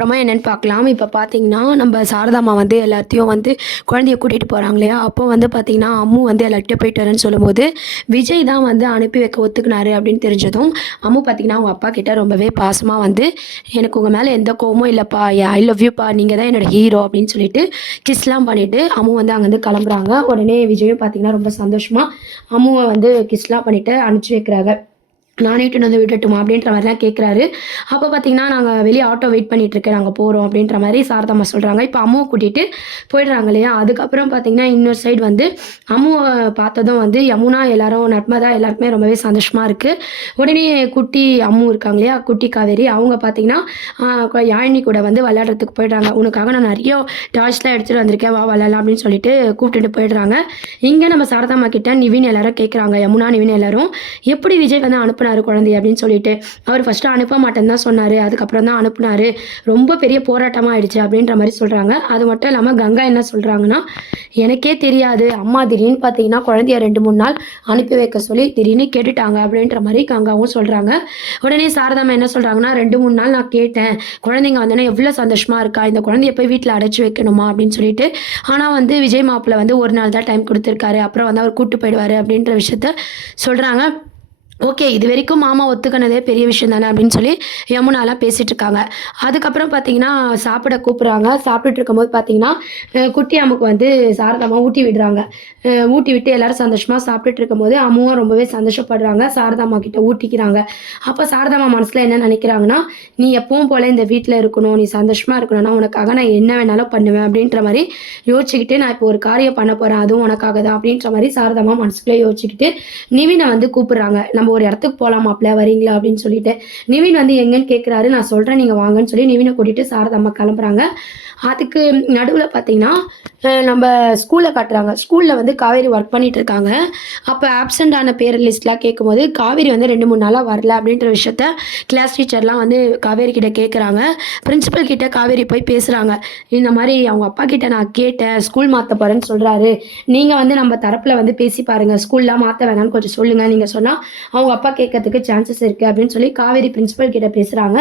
அதுக்கப்புறமா என்னென்னு பார்க்கலாம். இப்போ பார்த்தீங்கன்னா, நம்ம சாரதாம்மா வந்து எல்லாத்தையும் வந்து குழந்தைய கூட்டிகிட்டு போகிறாங்க இல்லையா? அப்போ வந்து பார்த்தீங்கன்னா, அம்மு வந்து எல்லார்கிட்டயும் போயிட்டு வரேன்னு சொல்லும்போது, விஜய் தான் வந்து அனுப்பி வைக்க ஒத்துக்கினாரு அப்படின்னு தெரிஞ்சதும், அம்மு பார்த்தீங்கன்னா, அவங்க அப்பா கிட்ட ரொம்பவே பாசமா வந்து, "எனக்கு உங்க மேல எந்த கோவமும் இல்லப்பா. ஐ லவ் யூப்பா. நீங்க தான் என்னோட ஹீரோ" அப்படின்னு சொல்லிட்டு கிஸ்லாம் பண்ணிட்டு, அம்மு வந்து அங்கேருந்து கிளம்புறாங்க. உடனே விஜயும் பார்த்தீங்கன்னா, ரொம்ப சந்தோஷமா அம்முவ வந்து கிஸ்லாம் பண்ணிட்டு அனுப்பிச்சு வைக்கிறாங்க. நானே இட்டுன்னு வந்து விடட்டுமா? அப்படின்ற மாரிலாம் கேட்குறாரு. அப்போ பார்த்தீங்கன்னா, நாங்க வெளிய ஆட்டோ வெயிட் பண்ணிட்டுருக்கேன். நாங்க போறோம் அப்படின்ற மாரி சாரதாம்மா சொல்றாங்க. இப்போ அம்முவ கூட்டிட்டு போயிடுறாங்க இல்லையா? அதுக்கப்புறம் பார்த்தீங்கன்னா, இன்னொரு சைடு வந்து அம்முவ பார்த்ததும் வந்து யமுனா எல்லாரும் நர்மதா எல்லாருக்குமே ரொம்பவே சந்தோஷமா இருக்கு. உடனே குட்டி அம்மு இருக்காங்க இல்லையா? குட்டி காவேரி அவங்க பார்த்தீங்கன்னா, யாழினி கூட வந்து விளையாடுறதுக்கு போயிடுறாங்க. "உனக்காக நான் நெறைய டாய்ஸ்லாம் எடுத்துட்டு வந்திருக்கேன். வா விளையாடலாம்" அப்படின்னு சொல்லிட்டு கூப்பிட்டுட்டு போயிடுறாங்க. இங்க நம்ம சாரதாம்மா கிட்ட நிவின் எல்லாரும் கேட்குறாங்க. யமுனா, நிவின் எல்லாரும், "எப்படி விஜய் வந்து அனுப்புனாரு குழந்தைய?" அப்படின்னு சொல்லிட்டு. அவர் ஃபர்ஸ்ட்டு அனுப்ப மாட்டேன்னு தான் சொன்னாரு. அதுக்கப்புறம் தான் அனுப்புனாரு. ரொம்ப பெரிய போராட்டமா ஆயிடுச்சு அப்படின்ற மாரி சொல்றாங்க. அது மட்டும் இல்லாம கங்கா என்ன சொல்றாங்கன்னா, "எனக்கே தெரியாது. அம்மா திடீர்னு பார்த்தீங்கன்னா, குழந்தைய 2, 3 நாள் அனுப்பி வைக்க சொல்லி திடீர்னு கேட்டுட்டாங்க" அப்படின்ற மாரி கங்காவும் சொல்றாங்க. உடனே சாரதாம்மா என்ன சொல்றாங்கன்னா, "2, 3 நாள் நான் கேட்டேன். குழந்தைங்க வந்தோனே எவ்வளோ சந்தோஷமா இருக்கா. இந்த குழந்தைய போய் வீட்ல அடைச்சு வைக்கணுமா?" அப்படின்னு சொல்லிட்டு. ஆனா வந்து விஜய் மாப்பிள்ளை வந்து 1 நாள் தான் டைம் குடுத்துருக்காரு. அப்புறம் வந்து அவர் கூட்டு போயிடுவாரு அப்படின்ற விஷயத்த சொல்றாங்க. ஓகே. இதுவரைக்கும் மாமா ஒத்துக்கினதே பெரிய விஷயம் தானே அப்படின்னு சொல்லி யமுனாலாம் பேசிட்டு இருக்காங்க. அதுக்கப்புறம் பார்த்தீங்கன்னா, சாப்பிட கூப்பிடுறாங்க. சாப்பிட்டுட்டு இருக்கும்போது பார்த்தீங்கன்னா, குட்டி அம்முக்கு வந்து சாரதாம்மா ஊட்டி விடுறாங்க. ஊட்டி விட்டு எல்லாரும் சந்தோஷமா சாப்பிட்டுட்டு இருக்கும்போது, அம்முவும் ரொம்பவே சந்தோஷப்படுறாங்க. சாரதாம்மா கிட்ட ஊட்டிக்கிறாங்க. அப்ப சாரதாம்மா மனசுல என்ன நினைக்கிறாங்கன்னா, "நீ எப்பவும் போல இந்த வீட்ல இருக்கணும். நீ சந்தோஷமா இருக்கணும்னா, உனக்காக நான் என்ன வேணாலும் பண்ணுவேன்." அப்படின்ற மாரி யோசிச்சுக்கிட்டு, "நான் இப்போ ஒரு காரியம் பண்ண போறேன். அதுவும் உனக்காக தான்." அப்படின்ற மாரி சாரதாம்மா மனசுக்குள்ளே யோசிச்சுக்கிட்டு, நிவின வந்து கூப்பிடுறாங்க. "நம்ம ஒரு இடத்துக்கு போலாம் மாப்ள வரீங்களா?" அப்படின்னு சொல்லிட்டு. நிவின் வந்து எங்கன்னு கேட்குறாரு. "நான் சொல்றேன் நீங்க வாங்கன்னு" சொல்லி நிவின கூட்டிட்டு சாரதாம்மா கிளம்புறாங்க. அதுக்கு நடுவுல பார்த்தீங்கன்னா, நம்ப ஸ்கூல்ல காட்டுறாங்க. ஸ்கூல்ல வந்து காவேரி ஒர்க் பண்ணிட்டு இருக்காங்க. அப்ப ஆப்சென்ட் ஆன பேர் லிஸ்ட்லாம் கேட்கும்போது, காவேரி வந்து 2, 3 நாளா வரல அப்படின்ற விஷயத்த கிளாஸ் டீச்சர்லாம் வந்து காவேரி கிட்ட கேட்குறாங்க. பிரின்சிபல் கிட்ட காவேரி போய் பேசுறாங்க. இந்த மாரி அவங்க அப்பா கிட்ட நான் கேட்டேன். ஸ்கூல் மாத்த போறேன்னு சொல்றாரு. நீங்க வந்து நம்ம தரப்புல வந்து பேசி பாருங்க. ஸ்கூல்லாம் மாத்த வேணாம்னு கொஞ்சம் சொல்லுங்க. நீங்க சொன்னா அவங்க அப்பா கேட்கறதுக்கு சான்சஸ் இருக்கு அப்படின்னு சொல்லி காவேரி பிரின்சிபல் கிட்ட பேசுறாங்க.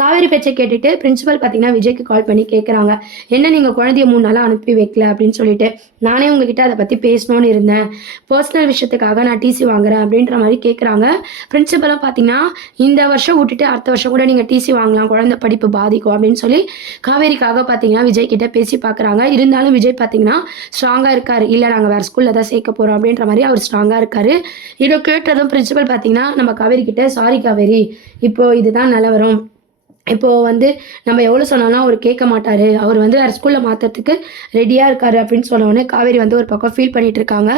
காவேரி பேச்ச கேட்டுட்டு பிரின்சிபல் பார்த்தீங்கன்னா, விஜய்க்கு கால் பண்ணி கேட்குறாங்க. "என்ன நீங்க குழந்தைய 3 நாளா அனுப்பி வைக்கல?" அப்படின்னு சொல்லிட்டு. "நானே உங்ககிட்ட அத பத்தி பேசணும்னு இருந்தேன். பர்சனல் விஷயத்துக்காக நான் டிசி வாங்குறேன்." அப்படின்ற மாரி கேட்குறாங்க. பிரின்சிபலும் பார்த்தீங்கன்னா, "இந்த வருஷம் விட்டுட்டு அடுத்த வருஷம் கூட நீங்க டிசி வாங்கலாம். குழந்தை படிப்பு பாதிக்கும்." அப்படின்னு சொல்லி காவேரிக்காக பார்த்தீங்கன்னா, விஜய் கிட்ட பேசி பார்க்குறாங்க. இருந்தாலும் விஜய் பார்த்தீங்கன்னா, ஸ்ட்ராங்கா இருக்காரு. "இல்ல நாங்க வேற ஸ்கூல்ல தான் சேர்க்க போறோம்." அப்படின்ற மாரி அவர் ஸ்ட்ராங்கா இருக்காரு. இத கேட்டதும் பிரின்சிபல் பார்த்தீங்கன்னா, நம்ம காவேரி கிட்ட, "சாரி காவேரி, இப்போ இதுதான் நிலவரம். இப்போ வந்து நம்ம எவ்வளோ சொன்னாலும் அவரு கேட்க மாட்டாரு. அவரு வந்து வேற ஸ்கூல்ல மாத்துறதுக்கு ரெடியா இருக்காரு." அப்படின்னு சொன்ன உடனே காவேரி வந்து ஒரு பக்கம் ஃபீல் பண்ணிட்டு இருக்காங்க.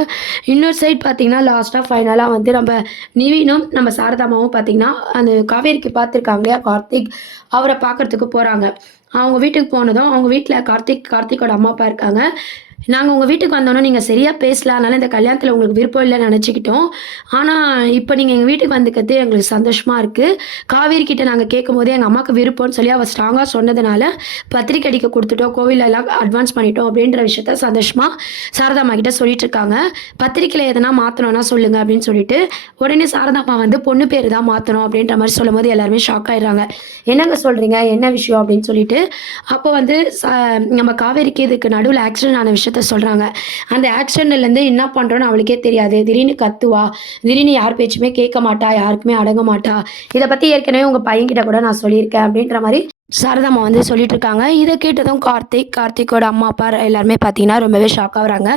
இன்னொரு சைட் பார்த்தீங்கன்னா, லாஸ்ட்டா ஃபைனலா வந்து நம்ம நிவினும், நம்ம சாரதாம்மாவும் பார்த்தீங்கன்னா, அந்த காவேரிக்கு பார்த்துருக்காங்க இல்லையா கார்த்திக், அவர பார்க்கறதுக்கு போறாங்க. அவங்க வீட்டுக்கு போனதும், அவங்க வீட்ல கார்த்திக்கோட அம்மா, அப்பா இருக்காங்க. "நாங்க உங்க வீட்டுக்கு வந்தோனே நீங்க சரியா பேசல. அதனால இந்த கல்யாணத்துல உங்களுக்கு விருப்பம் இல்லன்னு நெனச்சுக்கிட்டோம். ஆனா, இப்ப நீங்க எங்க வீட்டுக்கு வந்துருக்கிறது எங்களுக்கு சந்தோஷமா இருக்கு. காவேரி கிட்ட நாங்க கேட்கும்போதே எங்க அம்மாக்கு விருப்பம்னு சொல்லி அவ ஸ்ட்ராங்கா சொன்னதுனால, பத்திரிக்கை அடிக்க குடுத்துட்டோம். கோவில்லலாம் அட்வான்ஸ் பண்ணிட்டோம்." அப்படின்ற விஷயத்த சந்தோஷமா சாரதாம்மா கிட்ட சொல்லிட்டுருக்காங்க. "பத்திரிக்கையில எதனா மாத்தணும்னா சொல்லுங்க." அப்படின்னு சொல்லிட்டு, உடனே சாரதாம்மா வந்து பொண்ணு பேரு தான் மாத்தணும் அப்படின்ற மாரி சொல்லும்போது எல்லாருமே ஷாக் ஆயிடுறாங்க. "என்னங்க சொல்றீங்க? என்ன விஷயம்?" அப்படின்னு சொல்லிட்டு. அப்போ வந்து நம்ம காவேரிக்கு இதுக்கு நடுவுல ஆக்சிடென்ட் ஆன விஷயத்த சொல்றாங்க. அந்த ஆக்சிடென்ட்லேருந்து என்ன பண்றோம்னு அவளுக்கே தெரியாது. திடீர்னு கத்துவா. திடீர்னு யார் பேச்சுமே கேட்க மாட்டா. யாருக்குமே அடங்க மாட்டா. இத பத்தி ஏற்கனவே உங்க பையன்கிட்ட கூட நான் சொல்லியிருக்கேன் அப்படின்ற மாரி சாரதாம்மா வந்து சொல்லிட்டு இருக்காங்க. இத கேட்டதும் கார்த்திக்கோட அம்மா, அப்பா எல்லாருமே பார்த்தீங்கன்னா, ரொம்பவே ஷாக் ஆகுறாங்க.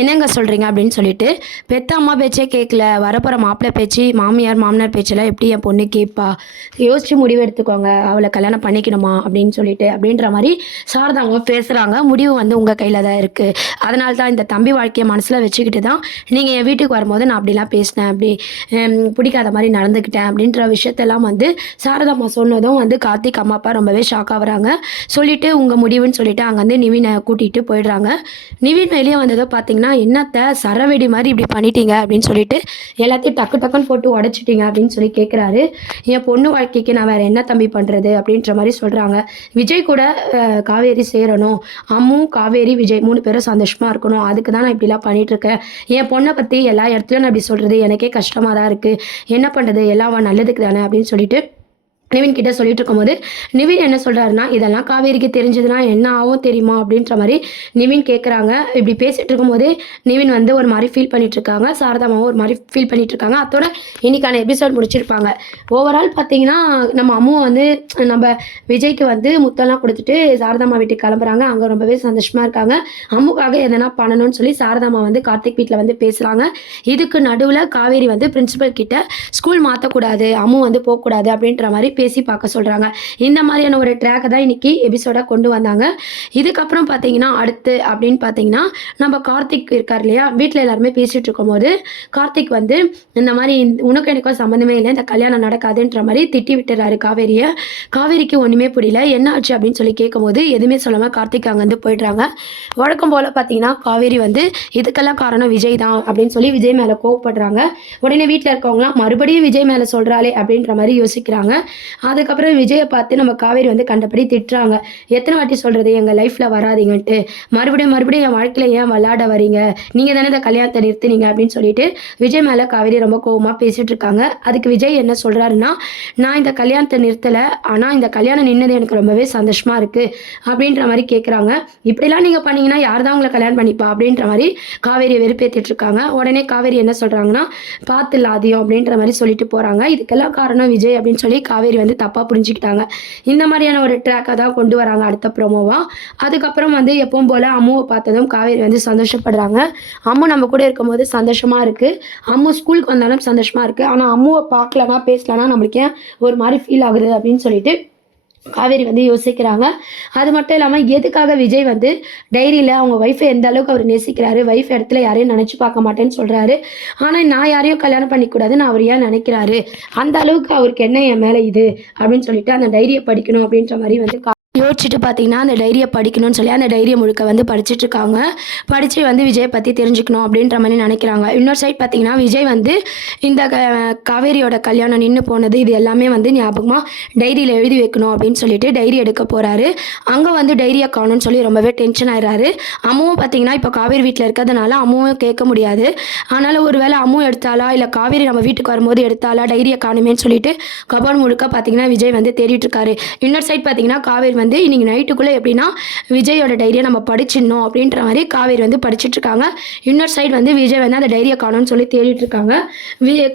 "என்னங்க சொல்றீங்க?" அப்படின்னு சொல்லிட்டு. "பெத்த அம்மா பேச்சே கேட்கல. வரப்போற மாப்பிள்ளை பேச்சு, மாமியார், மாமனார் பேச்செல்லாம் எப்படி என் பொண்ணு கேட்பா? யோசிச்சு முடிவு எடுத்துக்கோங்க. அவள கல்யாணம் பண்ணிக்கணுமா?" அப்படின்னு சொல்லிட்டு அப்படின்ற மாரி சாரதாம்மா பேசுறாங்க. "முடிவு வந்து உங்க கையில தான் இருக்கு. அதனால தான் இந்த தம்பி வாழ்க்கைய மனசுல வச்சுக்கிட்டு தான், நீங்க என் வீட்டுக்கு வரும்போது நான் அப்படிலாம் பேசினேன். அப்படி பிடிக்காத மாரி நடந்துக்கிட்டேன்." அப்படின்ற விஷயத்தெல்லாம் வந்து சாரதாம்மா சொன்னதும் வந்து கார்த்திக் அம்மா, அப்பா ரொம்பவே ஷாக் ஆகுறாங்க. சொல்லிட்டு உங்க முடிவுன்னு சொல்லிட்டு அங்கருந்து நிவின கூட்டிட்டு போயிடுறாங்க. நிவின் வெளிய வந்ததும் பார்த்தீங்கன்னா, "என்ன அத்த சரவெடி மாரி இப்படி பண்ணிட்டீங்க?" அப்படின்னு சொல்லிட்டு, "எல்லாத்தையும் டக்கு டக்குன்னு போட்டு உடைச்சுட்டீங்க." அப்படின்னு சொல்லி கேட்குறாரு. "என் பொண்ணு வாழ்க்கைக்கு நான் வேற என்ன தம்பி பண்றது?" அப்படின்ற மாரி சொல்றாங்க. "விஜய் கூட காவேரி சேரணும். அம்மு, காவேரி, விஜய் 3 பேரும் சந்தோஷமா இருக்கணும். அதுக்கு தான் நான் இப்படிலாம் பண்ணிட்டுருக்கேன். என் பொண்ண பத்தி எல்லா இடத்துலயும் நான் இப்படி சொல்றது எனக்கே கஷ்டமா தான் இருக்கு. என்ன பண்றது? எல்லாம் அவ நல்லதுக்கு தானே." அப்படின்னு சொல்லிட்டு நிவின் கிட்ட சொல்லிட்டு இருக்கும்போது நிவின் என்ன சொல்கிறாருன்னா, இதெல்லாம் காவேரிக்கு தெரிஞ்சதுன்னா என்ன ஆகும் தெரியுமா அப்படின்ற மாதிரி நிவின் கேட்குறாங்க. இப்படி பேசிகிட்டு இருக்கும்போதே நிவின் வந்து ஒரு மாதிரி ஃபீல் பண்ணிட்டு இருக்காங்க. சாரதாமாவும் ஒரு மாதிரி ஃபீல் பண்ணிட்டு இருக்காங்க. அதோட இன்னைக்கான எபிசோட் முடிச்சிருப்பாங்க. ஓவரால் பார்த்தீங்கன்னா நம்ம அம்முவை வந்து நம்ம விஜய்க்கு வந்து முத்தெல்லாம் கொடுத்துட்டு சாரதாமா வீட்டுக்கு கிளம்புறாங்க. அங்கே ரொம்பவே சந்தோஷமாக இருக்காங்க. அம்முக்காக எதனா பண்ணணும்னு சொல்லி சாரதாமா வந்து கார்த்திக் வீட்டில் வந்து பேசுகிறாங்க. இதுக்கு நடுவில் காவேரி வந்து பிரின்சிபல் கிட்ட ஸ்கூல் மாற்றக்கூடாது, அம்மு வந்து போகக்கூடாது அப்படின்ற மாதிரி பேசி பார்க்க சொல்கிறாங்க. இந்த மாதிரியான ஒரு ட்ராக்கை தான் இன்றைக்கி எபிசோடாக கொண்டு வந்தாங்க. இதுக்கப்புறம் பார்த்தீங்கன்னா அடுத்து அப்படின்னு பார்த்தீங்கன்னா நம்ம கார்த்திக் இருக்கார் இல்லையா, வீட்டில் எல்லாருமே பேசிகிட்டு இருக்கும்போது கார்த்திக் வந்து இந்த மாதிரி உனக்கு எனக்கும் சம்மந்தமே இல்லை, இந்த கல்யாணம் நடக்காதுன்ற மாதிரி திட்டி விட்டுறாரு காவேரியை. காவேரிக்கு ஒன்றுமே புரியல, என்ன ஆச்சு அப்படின்னு சொல்லி கேட்கும்போது எதுவுமே சொல்லாமல் கார்த்திக் அங்கேருந்து போயிடுறாங்க. வழக்கம் போல் பார்த்தீங்கன்னா காவேரி வந்து இதுக்கெல்லாம் காரணம் விஜய் தான் அப்படின்னு சொல்லி விஜய் மேலே கோவப்படுறாங்க. உடனே வீட்டில் இருக்கவங்களாம் மறுபடியும் விஜய் மேலே சொல்கிறாளே அப்படின்ற மாதிரி யோசிக்கிறாங்க. அதுக்கப்புறம் விஜயை பார்த்து நம்ம காவேரி வந்து கண்டபடி திட்டுறாங்க. எத்தனை வாட்டி சொல்கிறது எங்கள் லைஃப்பில் வராதிங்கன்ட்டு, மறுபடியும் என் வாழ்க்கையில் ஏன் விளையாட வரீங்க, நீங்கள் தானே இந்த கல்யாணத்தை நிறுத்துனீங்க அப்படின்னு சொல்லிட்டு விஜய் மேலே காவேரி ரொம்ப கோவமாக பேசிகிட்டு இருக்காங்க. அதுக்கு விஜய் என்ன சொல்கிறாருன்னா, நான் இந்த கல்யாணத்தை நிறுத்தலை, ஆனால் இந்த கல்யாணம் நின்னது எனக்கு ரொம்பவே சந்தோஷமாக இருக்குது அப்படின்ற மாதிரி கேட்குறாங்க. இப்படிலாம் நீங்கள் பண்ணீங்கன்னா யார் தான் உங்களை கல்யாணம் பண்ணிப்பா அப்படின்ற மாதிரி காவேரியை வெறுப்பேற்றிட்டு இருக்காங்க. உடனே காவேரி என்ன சொல்கிறாங்கன்னா, பார்த்து இல்லாதியம் அப்படின்ற மாதிரி சொல்லிட்டு போகிறாங்க. இதுக்கெல்லாம் காரணம் விஜய் அப்படின்னு சொல்லி காவேரி வந்து தப்பாக புரிஞ்சுக்கிட்டாங்க. இந்த மாதிரியான ஒரு ட்ராக்கை தான் கொண்டு வராங்க அடுத்த ப்ரோமோவாக. அதுக்கப்புறம் வந்து எப்பவும் போல் அம்முவை பார்த்ததும் காவேரி வந்து சந்தோஷப்படுறாங்க. அம்மு நம்ம கூட இருக்கும்போது சந்தோஷமாக இருக்குது, அம்மு ஸ்கூலுக்கு வந்தாலும் சந்தோஷமாக இருக்குது, ஆனால் அம்முவை பார்க்கலனா பேசலனா நம்மளுக்கு ஏன் ஒரு மாதிரி ஃபீல் ஆகுது அப்படின்னு சொல்லிட்டு காவேரி வந்து யோசிக்கிறாங்க. அது மட்டும் இல்லாமல் எதுக்காக விஜய் வந்து டைரியில் அவங்க ஒய்ஃபை எந்த அளவுக்கு அவர் நேசிக்கிறாரு, ஒய்ஃப் இடத்துல யாரையும் நினச்சி பார்க்க மாட்டேன்னு சொல்கிறாரு, ஆனால் நான் யாரையும் கல்யாணம் பண்ணிக்கூடாதுன்னு அவர் ஏன் நினைக்கிறாரு, அந்த அளவுக்கு அவருக்கு என்ன என் மேலே இது அப்படின்னு சொல்லிட்டு அந்த டைரியை படிக்கணும் அப்படின்ற மாதிரி வந்து யோசிச்சுட்டு பார்த்தீங்கன்னா அந்த டைரியை படிக்கணும்னு சொல்லி அந்த டைரியை முழுக்க வந்து படிச்சுட்ருக்காங்க. படித்து வந்து விஜயை பற்றி தெரிஞ்சுக்கணும் அப்படின்ற மாதிரி நினைக்கிறாங்க. இன்னொரு சைட் பார்த்தீங்கன்னா விஜய் வந்து இந்த காவேரியோட கல்யாணம் நின்று போனது இது எல்லாமே வந்து ஞாபகமாக டைரியில் எழுதி வைக்கணும் அப்படின்னு சொல்லிட்டு டைரி எடுக்க போகிறாரு. அங்கே வந்து டைரியை காணும்னு சொல்லி ரொம்பவே டென்ஷன் ஆயிடுறாரு. அம்முவும் பார்த்தீங்கன்னா இப்போ காவேரி வீட்டில் இருக்கிறதுனால அம்முவும் கேட்க முடியாது. அதனால் ஒரு வேளை அம்மு எடுத்தாலா இல்லை காவேரி நம்ம வீட்டுக்கு வரும்போது எடுத்தாலா டைரியை காணுமேன்னு சொல்லிட்டு கபோர்டு முழுக்க பார்த்தீங்கன்னா விஜய் வந்து தேடிட்டு இருக்காரு. இன்னொரு சைட் பார்த்தீங்கன்னா காவேரி வந்து இன்னைக்கு நைட்டுக்குள்ளே எப்படின்னா விஜயோட டைரியை நம்ம படிச்சிடணும் அப்படின்ற மாதிரி காவேரி வந்து படிச்சுட்டு இருக்காங்க. இன்னொரு சைடு வந்து விஜய் வந்து அந்த டைரியை காணும்னு சொல்லி தேடிட்டு இருக்காங்க.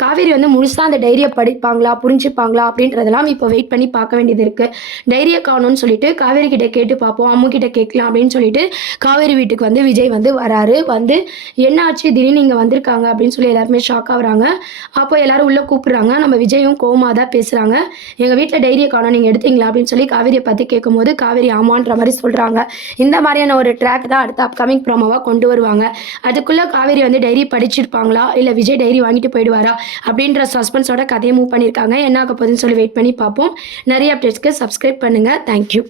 காவேரி வந்து முழுசாக அந்த டைரியை படிப்பாங்களா புரிஞ்சுப்பாங்களா அப்படின்றதெல்லாம் இப்போ வெயிட் பண்ணி பார்க்க வேண்டியது இருக்குது. டைரியை காணும்னு சொல்லிட்டு காவேரி கிட்ட கேட்டு பார்ப்போம், அம்மு கிட்ட கேட்கலாம் அப்படின்னு சொல்லிட்டு காவேரி வீட்டுக்கு வந்து விஜய் வந்து வராரு. வந்து என்ன ஆச்சு திடீர்னு இங்கே வந்திருக்காங்க அப்படின்னு சொல்லி எல்லாருமே ஷாக் ஆகுறாங்க. அப்போ எல்லாரும் உள்ளே கூப்பிடுறாங்க. நம்ம விஜயும் கோவமாக தான் பேசுகிறாங்க. எங்கள் வீட்டில் டைரியை காணும் நீங்கள் எடுத்தீங்களா அப்படின்னு சொல்லி காவேரியை பற்றி கேட்கும்போது காவேரி ஆமான்ற மாதிரி சொல்கிறாங்க. இந்த மாதிரியான ஒரு ட்ராக் தான் அடுத்த அப்கமிங் ப்ரோமோவாக கொண்டு வருவாங்க. அதுக்குள்ளே காவேரி வந்து டைரி படிச்சிருப்பாங்களா இல்லை விஜய் டைரி வாங்கிட்டு போயிடுவாரா அப்படின்ற சஸ்பென்ஸோட கதையை மூவ் பண்ணியிருக்காங்க. என்ன ஆக போகுதுன்னு சொல்லி வெயிட் பண்ணி பார்ப்போம். நிறைய அப்டேட்ஸ்க்கு சப்ஸ்கிரைப் பண்ணுங்கள். தேங்க்யூ.